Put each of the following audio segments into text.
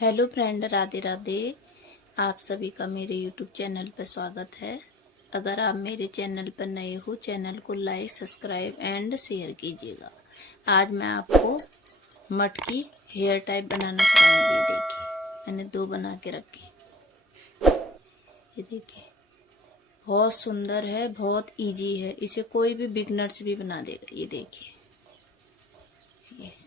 Hello friend, Radhe Radhe. आप सभी का मेरे यूट्यूब चैनल पर स्वागत है। अगर आप मेरे चैनल पर नए हो, चैनल को लाइक, सब्सक्राइब एंड शेयर कीजिएगा। आज मैं आपको मटकी हेयर टाइप बनाना सिखाऊंगी। ये देखिए, मैंने 2 बना के रखे। ये देखिए, बहुत सुंदर है, बहुत इजी है। इसे कोई भी बिगनर्स भी बना देगा। ये देखिए, ये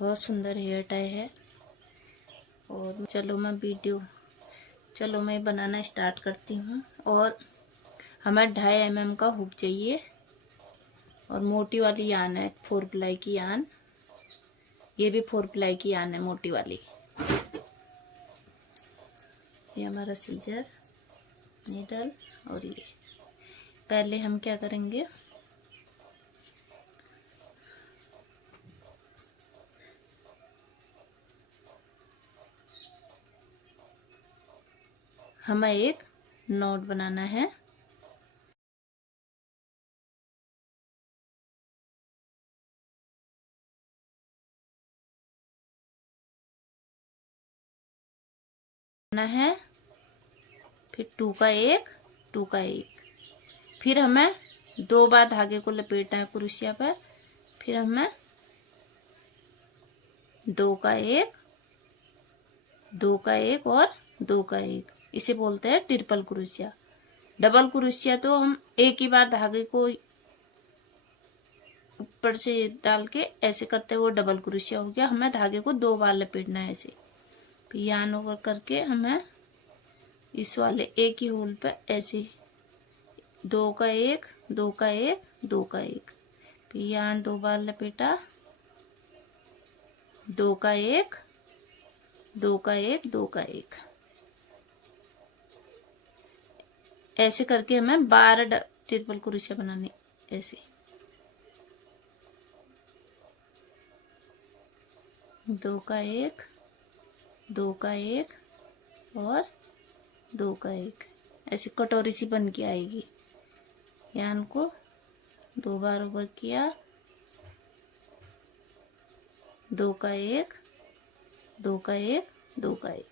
बहुत सुंदर हेयर टाई है। और चलो मैं बनाना स्टार्ट करती हूँ। और हमें 2.5 mm का हुक चाहिए और मोटी वाली यान है, 4 प्लाई की यान। ये भी 4 प्लाई की यान है, मोटी वाली। ये हमारा सीजर, नीडल। और ये पहले हम क्या करेंगे, हमें एक नॉट बनाना है। फिर 2 का 1, 2 का 1। फिर हमें 2 बार धागे को लपेटना है क्रोशिया पर। फिर हमें 2 का 1, 2 का 1 और 2 का 1। इसे बोलते हैं ट्रिपल क्रोशिया। डबल क्रोशिया तो हम एक ही बार धागे को ऊपर से डाल के ऐसे करते हैं, वो डबल क्रोशिया हो गया। हमें धागे को 2 बार लपेटना है ऐसे। फिर यान ओवर करके हमें इस वाले एक ही होल पे ऐसे 2 का 1, 2 का 1, 2 का 1। फिर यान 2 बार लपेटा, 2 का 1, 2 का 1, 2 का 1। ऐसे करके हमें 12 ट्रिपल क्रोशिया बनानी। ऐसे 2 का 1, 2 का 1 और 2 का 1। ऐसी कटोरी सी बन के आएगी। यान को 2 बार ओवर किया, 2 का 1, 2 का 1, 2 का 1,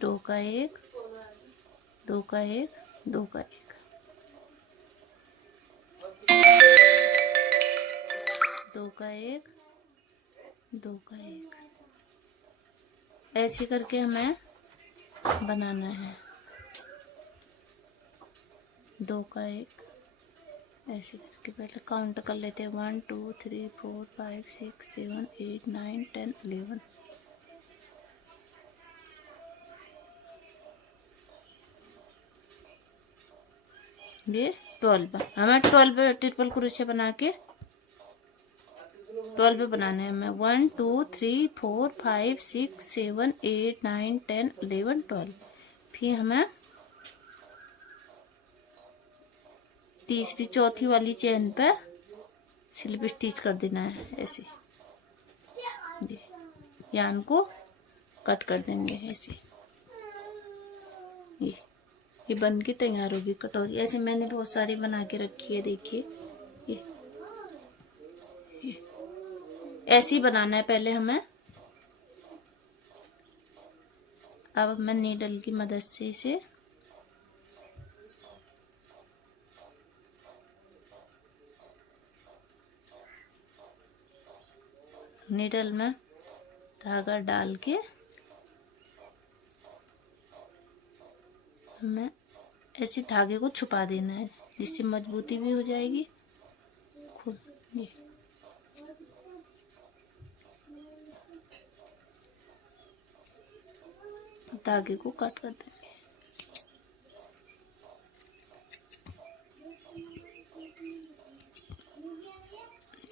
2 का 1, 2 का 1, 2 का 1, 2 का 1, 2 का 1। ऐसे करके हमें बनाना है। 2 का 1 ऐसे करके पहले काउंट कर लेते हैं। 1 2 3 4 5 6 7 8 9 10 11। ये 12। हमें 12 ट्रिपल क्रोशिया बना के 12 बनाने हैं। हमें 1 2 3 4 5 6 7 8 9 10 11 12। फिर हमें तीसरी चौथी वाली चेन पे स्लिप स्टिच कर देना है ऐसे। यान को कट कर देंगे ऐसे। ये बन के तैयार होगी कटोरी। ऐसे मैंने बहुत सारी बना के रखी है। देखिए, ये ऐसे ही बनाना है पहले हमें। अब मैं नीडल की मदद से इसे नीडल में धागा डाल के हमें ऐसे धागे को छुपा देना है, जिससे मजबूती भी हो जाएगी खुद। ये धागे को कट कर देंगे।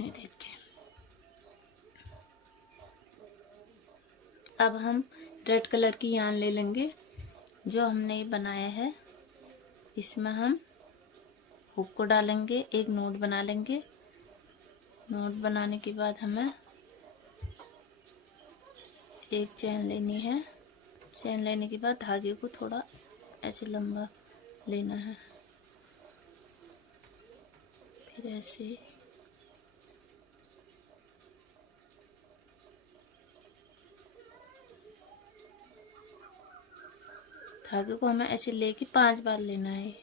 ये देखिए, अब हम रेड कलर की यान ले लेंगे जो हमने ये बनाया है। इसमें हम हुक को डालेंगे, एक नोट बना लेंगे। नोट बनाने के बाद हमें एक चैन लेनी है। चैन लेने के बाद धागे को थोड़ा ऐसे लंबा लेना है। फिर ऐसे धागे को हमें ऐसे लेके 5 बार लेना है।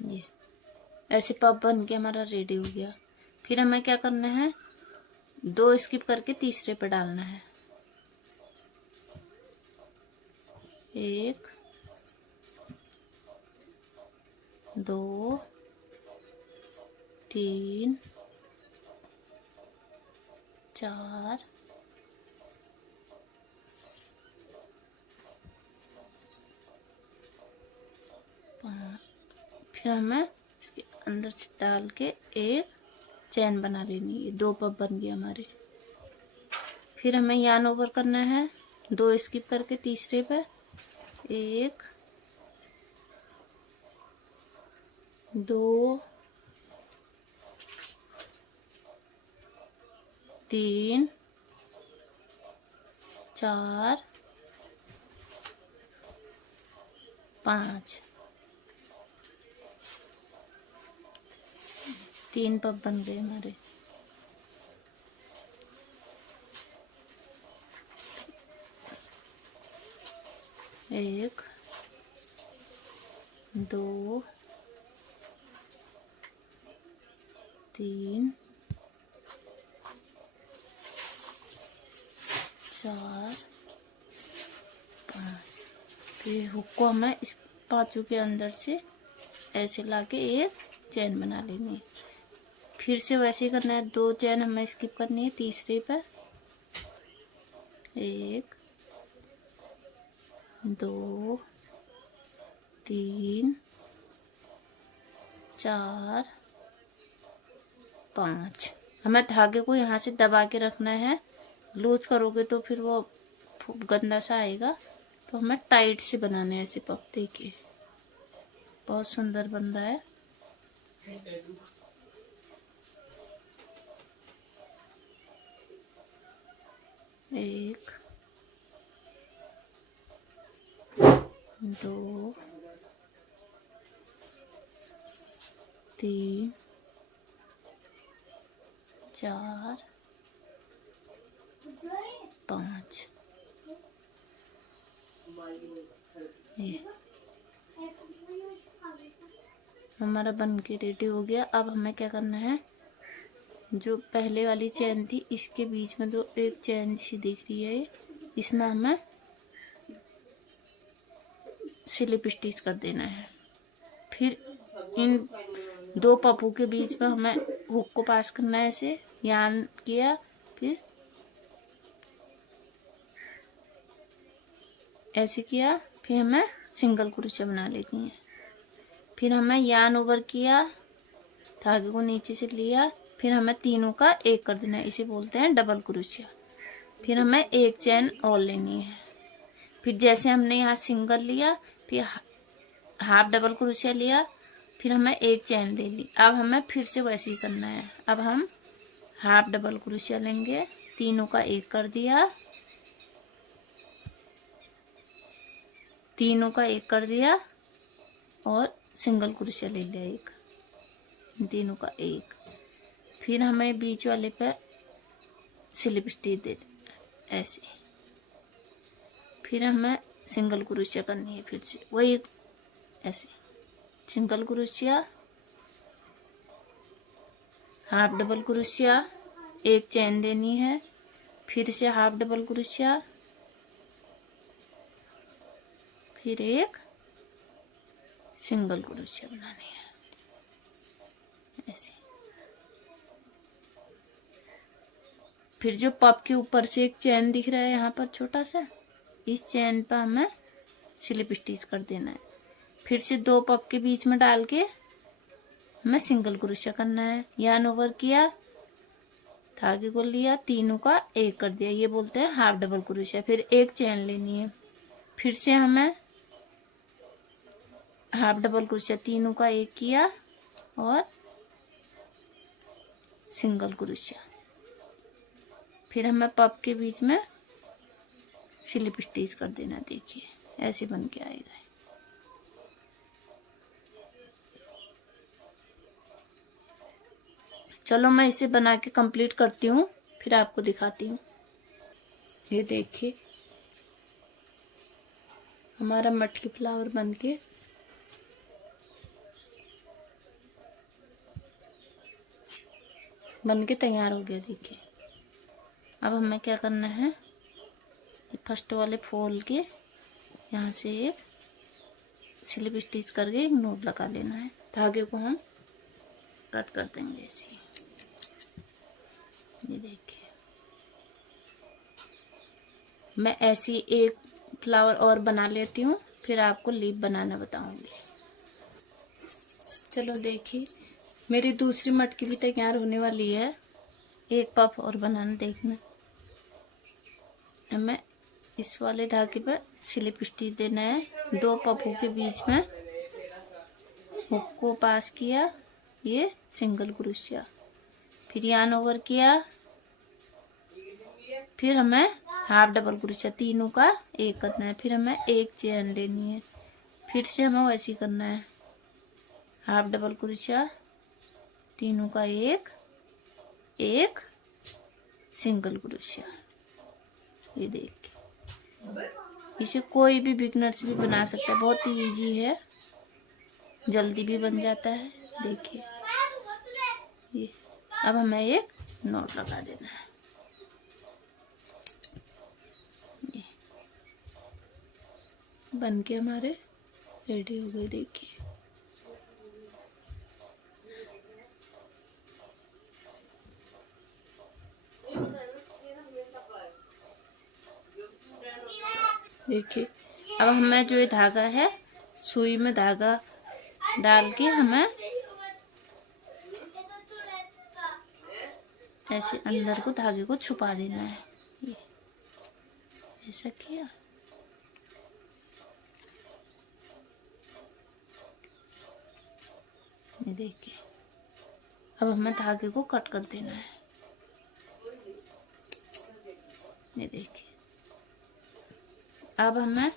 ये ऐसे पफ बन के हमारा रेडी हो गया। फिर हमें क्या करना है, 2 स्किप करके तीसरे पे डालना है। 1 2 3 4 5। फिर हमें इसके अंदर डाल के एक चैन बना लेनी है। 2 पफ बन गए हमारे। फिर हमें यार्न ओवर करना है, 2 स्किप करके तीसरे पे। 1 2 3 4 5। 3 पफ बन गए हमारे। एक 2 3 4 5। फिर हुक को हमें इस पांचों के अंदर से ऐसे लाके एक चैन बना लेनी है। फिर से वैसे ही करना है, 2 चैन हमें स्किप करनी है तीसरे पे। 1 2 3 4 5। हमें धागे को यहाँ से दबा के रखना है। लूज करोगे तो फिर वो गंदा सा आएगा, तो हमें टाइट से बनाने हैं ऐसे पफ। देखिए बहुत सुंदर बन रहा है। 1 2 3 4 5। ये हमारा बन के रेडी हो गया। अब हमें क्या करना है, जो पहले वाली चैन थी इसके बीच में जो एक चैन सी दिख रही है, इसमें हमें स्लिप स्टिच कर देना है। फिर इन 2 पप्पू के बीच में हमें हुक को पास करना है, ऐसे यार्न किया, फिर ऐसे किया, फिर हमें सिंगल क्रोशे बना लेती हैं। फिर हमें यार्न ओवर किया, धागे को नीचे से लिया, फिर हमें तीनों का एक कर देना है, इसे बोलते हैं डबल क्रोशिया। फिर हमें एक चैन और लेनी है। फिर जैसे हमने यहाँ सिंगल लिया, फिर हाफ डबल क्रोशिया लिया, फिर हमें एक चैन ले ली। अब हमें फिर से वैसे ही करना है। अब हम हाफ डबल क्रोशिया लेंगे, तीनों का एक कर दिया, तीनों का एक कर दिया और सिंगल क्रोशिया ले लिया एक, तीनों का एक। फिर हमें बीच वाले पे स्लिप स्टिच दे ऐसे। फिर हमें सिंगल क्रोशिया करनी है, फिर से वही ऐसे single crochet, half double crochet, एक चैन देनी है, फिर से हाफ डबल क्रोशिया, फिर एक सिंगल क्रोशिया बनानी है ऐसे। फिर जो पफ के ऊपर से एक चैन दिख रहा है यहाँ पर छोटा सा, इस चैन पर हमें स्लिप स्टिच कर देना है। फिर से 2 पफ के बीच में डाल के हमें सिंगल क्रोशिया करना है। यार्न ओवर किया, धागे को लिया, तीनों का एक कर दिया, ये बोलते हैं हाफ डबल क्रोशिया। फिर एक चैन लेनी है, फिर से हमें हाफ डबल क्रोशिया, तीनों का एक किया और सिंगल क्रोशिया। फिर हमें पफ के बीच में स्लिप स्टिच कर देना। देखिए ऐसे बन के आएगा। चलो मैं इसे बना के कंप्लीट करती हूँ, फिर आपको दिखाती हूँ। ये देखिए हमारा मटकी फ्लावर बन के तैयार हो गया। देखिए अब हमें क्या करना है, फर्स्ट वाले फोल्ड के यहाँ से एक स्लिप स्टिच करके एक नोट लगा लेना है। धागे को हम कट कर देंगे ऐसे। ये देखिए मैं ऐसी एक फ्लावर और बना लेती हूँ, फिर आपको लीफ बनाना बताऊंगी। चलो देखिए मेरी दूसरी मटकी भी तैयार होने वाली है। एक पफ और बनाना देखना। हमें इस वाले धागे पर स्लिप स्टिच देना है। 2 पफों के बीच में हुक को पास किया, ये सिंगल क्रोशिया, फिर यार्न ओवर किया, फिर हमें हाफ डबल क्रोशिया, तीनों का एक करना है। फिर हमें एक चेन लेनी है, फिर से हमें वैसे करना है। हाफ डबल क्रोशिया, तीनों का एक, एक सिंगल क्रोशिया। ये देखिए इसे कोई भी बिगनर्स भी बना सकता है, बहुत ही इजी है, जल्दी भी बन जाता है। देखिए ये अब हमें एक नॉट लगा देना है। ये बन के हमारे रेडी हो गए। देखिए देखिए अब हमें जो ये धागा है, सुई में धागा डाल के हमें ऐसे अंदर को धागे को छुपा देना है। ये ऐसा किया, ये देखिए अब हमें धागे को कट कर देना है। ये देखिए अब हमें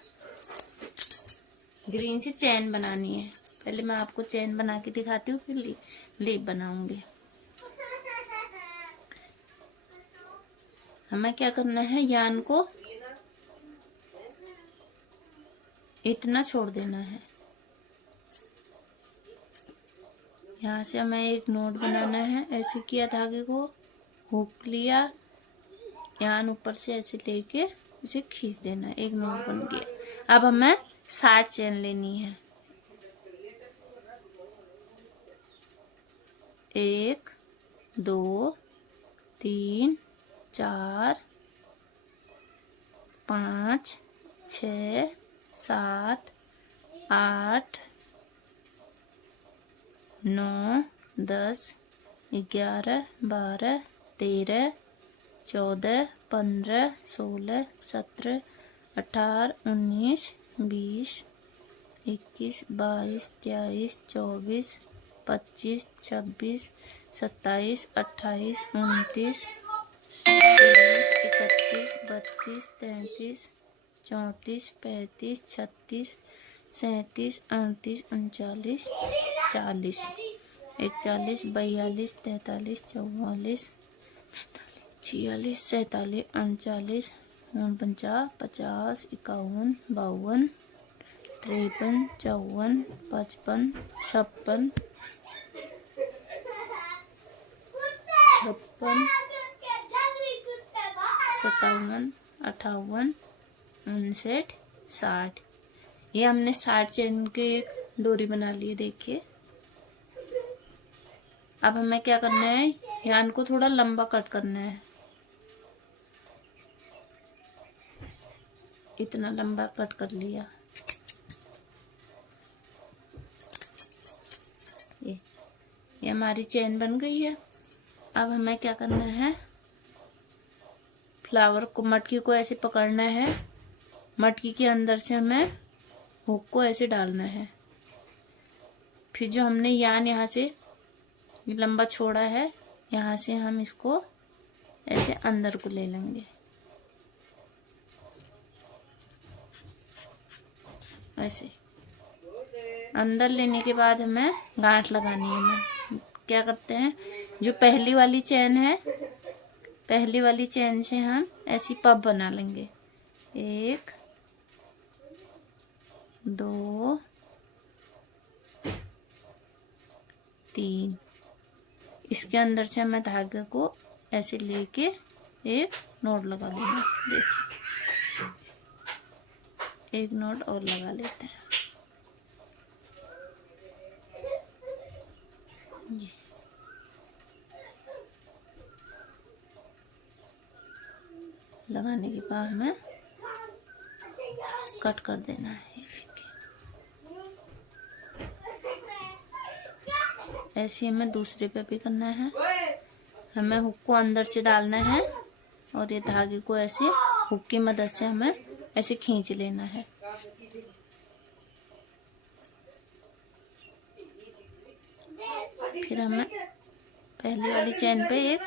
ग्रीन से चैन बनानी है। पहले मैं आपको चैन बना के दिखाती हूँ, फिर लीफ बनाऊंगी। हमें क्या करना है, यार्न को इतना छोड़ देना है। यहाँ से हमें एक नोट बनाना है। ऐसे किया, धागे को हुक लिया, यार्न ऊपर से ऐसे लेके इसे खींच देना है, एक नोट बन गया। अब हमें 60 चेन लेनी है। 1 2 3 4 5 6 7 8 9 10 11 12 13 14 15 16 17 18 19 20 21 22 23 24 25 26 27 28 29 30 31 32 33 34 35 36 37 38 39 40 41 42 43 44 46 47 48 49 50 51 52 53 54 55 56 56 57 58 59 60। ये हमने 60 चेन के एक डोरी बना ली है। देखिए अब हमें क्या करना है, यार्न को थोड़ा लंबा कट करना है। इतना लंबा कट कर लिया। ये हमारी चेन बन गई है। अब हमें क्या करना है, फ्लावर को, मटकी को ऐसे पकड़ना है। मटकी के अंदर से हमें हुक को ऐसे डालना है। फिर जो हमने यार्न यहाँ से लंबा छोड़ा है, यहाँ से हम इसको ऐसे अंदर को ले लेंगे। ऐसे अंदर लेने के बाद हमें गांठ लगानी है। हमें क्या करते हैं, जो पहली वाली चैन है, पहली वाली चैन से हम ऐसी पब बना लेंगे। 1 2 3। इसके अंदर से हमें धागे को ऐसे लेके एक नॉट लगा लेना। देखिए, एक नॉट और लगा लेते हैं। ये लगाने के बाद हमें कट कर देना है। ऐसे हमें दूसरे पे भी करना है। हमें हुक को अंदर से डालना है और ये धागे को ऐसे हुक की मदद से हमें ऐसे खींच लेना है। फिर हमें पहली वाली चैन पे एक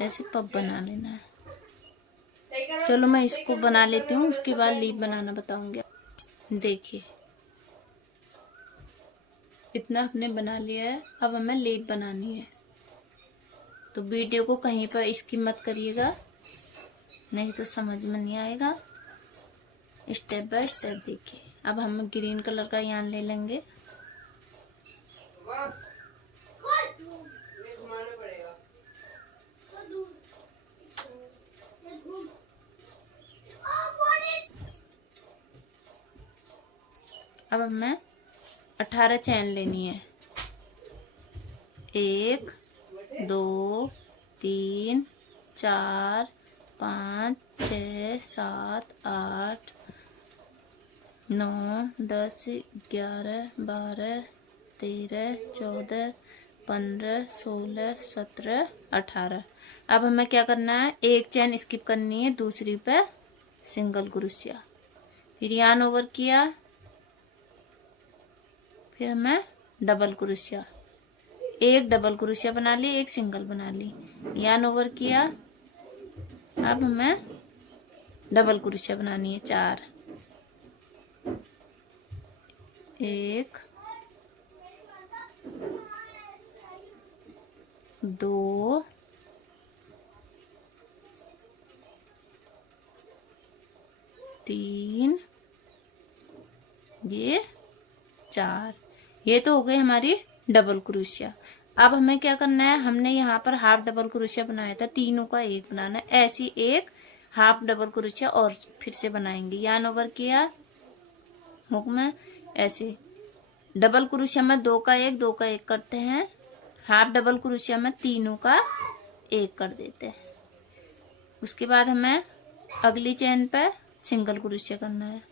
ऐसे पब बना लेना है। चलो मैं इसको बना लेती हूँ, उसके बाद लीप बनाना बताऊंगी। देखिए, इतना हमने बना लिया है। अब हमें लीप बनानी है। तो वीडियो को कहीं पर स्किप मत करिएगा, नहीं तो समझ में नहीं आएगा। स्टेप बाय स्टेप देखिए। अब हम ग्रीन कलर का यार्न ले लेंगे। अब हमें 18 चैन लेनी है। 1 2 3 4 5 6 7 8 9 10 11 12 13 14 15 16 17 18। अब हमें क्या करना है, एक चैन स्किप करनी है, दूसरी पे सिंगल क्रोशिया, फिर यार्न ओवर किया, फिर हमें डबल क्रोशिया, एक डबल क्रोशिया बना ली, एक सिंगल बना ली, यार्न ओवर किया। अब हमें डबल क्रोशिया बनानी है 4। 1 2 3 ये 4। ये तो हो गई हमारी डबल क्रोशिया। अब हमें क्या करना है, हमने यहाँ पर हाफ डबल क्रोशिया बनाया था, तीनों का एक बनाना है। ऐसी एक हाफ डबल क्रोशिया और फिर से बनाएंगे। यार्न ओवर किया, हुक में ऐसे डबल क्रोशिया में 2 का 1 2 का 1 करते हैं, हाफ डबल क्रोशिया में तीनों का 1 कर देते हैं। उसके बाद हमें अगली चैन पे सिंगल क्रोशिया करना है,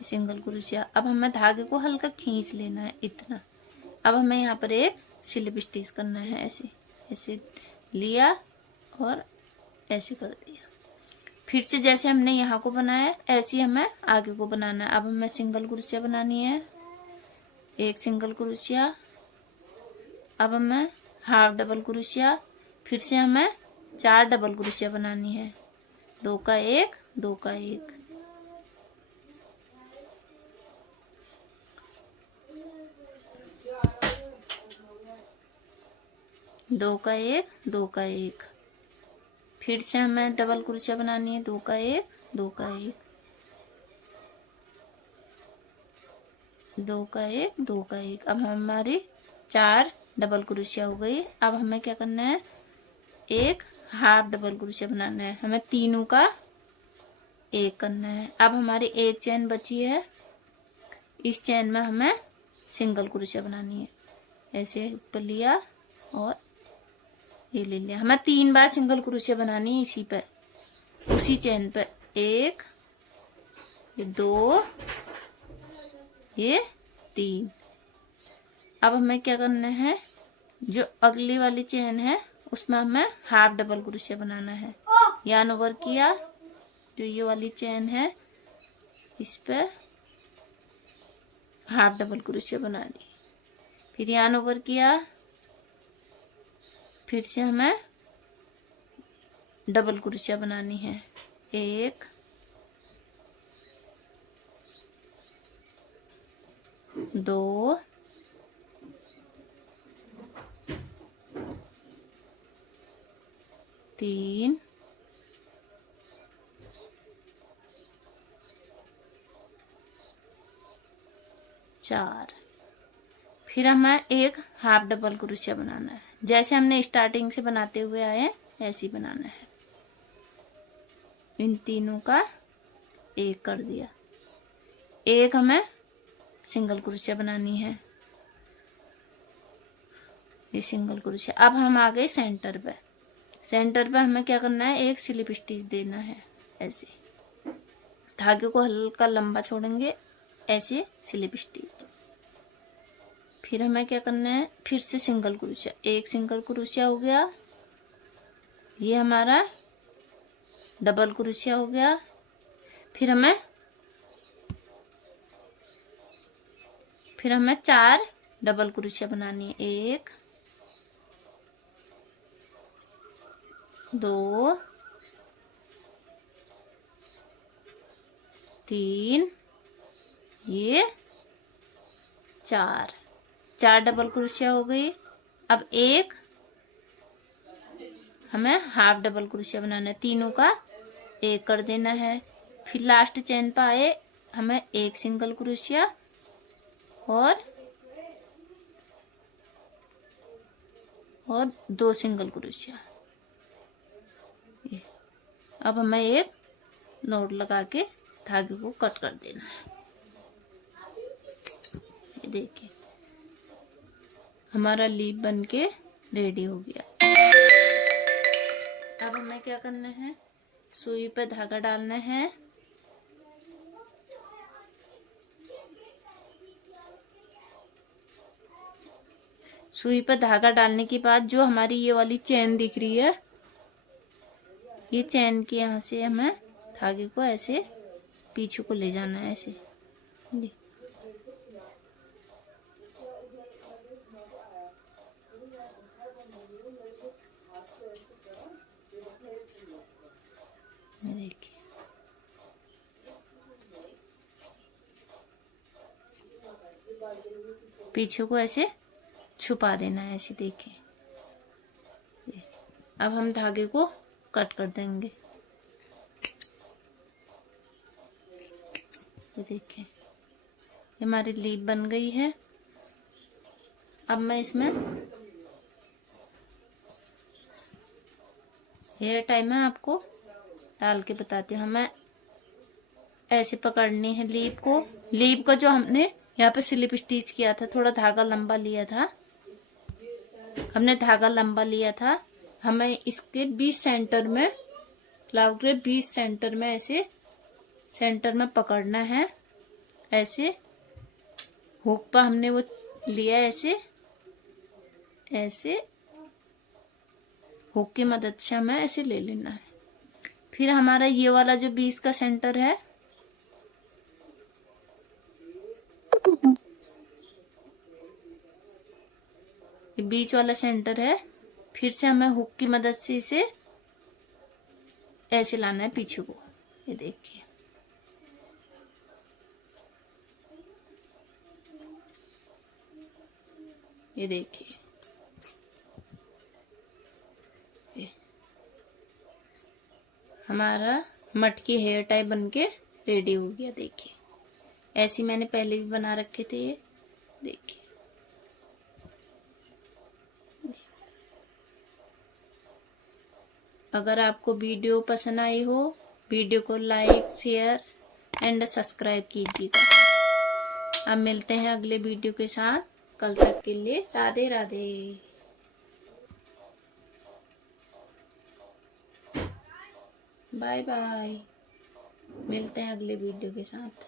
सिंगल क्रोशिया। अब हमें धागे को हल्का खींच लेना है इतना। अब हमें यहाँ पर एक स्लिप स्टिच करना है। ऐसे ऐसे लिया और ऐसे कर दिया। फिर से जैसे हमने यहाँ को बनाया ऐसे ही हमें आगे को बनाना है। अब हमें सिंगल क्रोशिया बनानी है, एक सिंगल क्रोशिया। अब हमें हाफ डबल क्रोशिया, फिर से हमें 4 डबल क्रोशिया बनानी है, 2 का 1 2 का 1। दो का 1 2 का 1। फिर से हमें डबल क्रोशिया बनानी है, 2 का 1 2 का 1, 2 का 1 2 का 1। अब हमारी 4 डबल क्रोशिया हो गई। अब हमें क्या करना है, एक हाफ डबल क्रोशिया बनाना है, हमें तीनों का 1 करना है। अब हमारी एक चैन बची है, इस चैन में हमें सिंगल क्रोशिया बनानी है। ऐसे ऊपर लिया और ये ले लिया। हमें 3 बार सिंगल क्रोशिया बनानी है इसी पे, उसी चैन पे। 1 ये 2 ये 3। अब हमें क्या करना है, जो अगली वाली चैन है उसमें हमें हाफ डबल क्रोशिया बनाना है। यार्न ओवर किया, जो ये वाली चैन है इस पे हाफ डबल क्रोशिया बना दी, फिर यार्न ओवर किया, फिर से हमें डबल क्रोशिया बनानी है। 1 2 3 4। फिर हमें एक हाफ डबल क्रोशिया बनाना है, जैसे हमने स्टार्टिंग से बनाते हुए आए हैं ऐसे ही बनाना है। इन तीनों का एक कर दिया, एक हमें सिंगल क्रोशिया बनानी है, ये सिंगल क्रोशिया। अब हम आ गए सेंटर पे। सेंटर पे हमें क्या करना है, एक स्लिप स्टिच देना है ऐसे, धागे को हल्का लंबा छोड़ेंगे ऐसे स्लिप स्टिच। फिर हमें क्या करना है, फिर से सिंगल क्रोशिया, एक सिंगल क्रोशिया हो गया, ये हमारा डबल क्रोशिया हो गया। फिर हमें 4 डबल क्रोशिया बनानी है, 1 2 3 ये 4 डबल क्रोशिया हो गई। अब एक हमें हाफ डबल क्रोशिया बनाना है, तीनों का एक कर देना है। फिर लास्ट चेन पे आए हमें एक सिंगल क्रोशिया और 2 सिंगल क्रोशिया। अब हमें एक नॉट लगा के धागे को कट कर देना है। ये देखिए हमारा लीफ बन के रेडी हो गया। अब हमें क्या करना है, सुई पे धागा डालना है, सुई पर धागा डालने के बाद जो हमारी ये वाली चेन दिख रही है, ये चेन के यहाँ से हमें धागे को ऐसे पीछे को ले जाना है ऐसे। देखिए पीछे को ऐसे छुपा देना है ऐसे। देखिए अब हम धागे को कट कर देंगे। ये देखिए ये हमारी लीफ बन गई है। अब मैं इसमें हेयर टाई में आपको डाल के बताती हूँ। हमें ऐसे पकड़नी है लीफ को। लीफ को जो हमने यहाँ पे स्लिप स्टिच किया था, थोड़ा धागा लंबा लिया था, हमने धागा लंबा लिया था। हमें इसके 20 सेंटर में, फ्लावर के 20 सेंटर में ऐसे सेंटर में पकड़ना है ऐसे। हुक पर हमने वो लिया ऐसे हुक की मदद से हमें ऐसे ले लेना है। फिर हमारा ये वाला जो 20 का सेंटर है, ये बीच वाला सेंटर है, फिर से हमें हुक की मदद से इसे ऐसे लाना है पीछे को। ये देखिए ये देखिए हमारा मटकी हेयर टाई बनके रेडी हो गया। देखिए ऐसी मैंने पहले भी बना रखे थे ये। देखिए अगर आपको वीडियो पसंद आई हो, वीडियो को लाइक शेयर एंड सब्सक्राइब कीजिएगा। अब मिलते हैं अगले वीडियो के साथ। कल तक के लिए राधे राधे। Bye bye. मिलते हैं अगले वीडियो के साथ।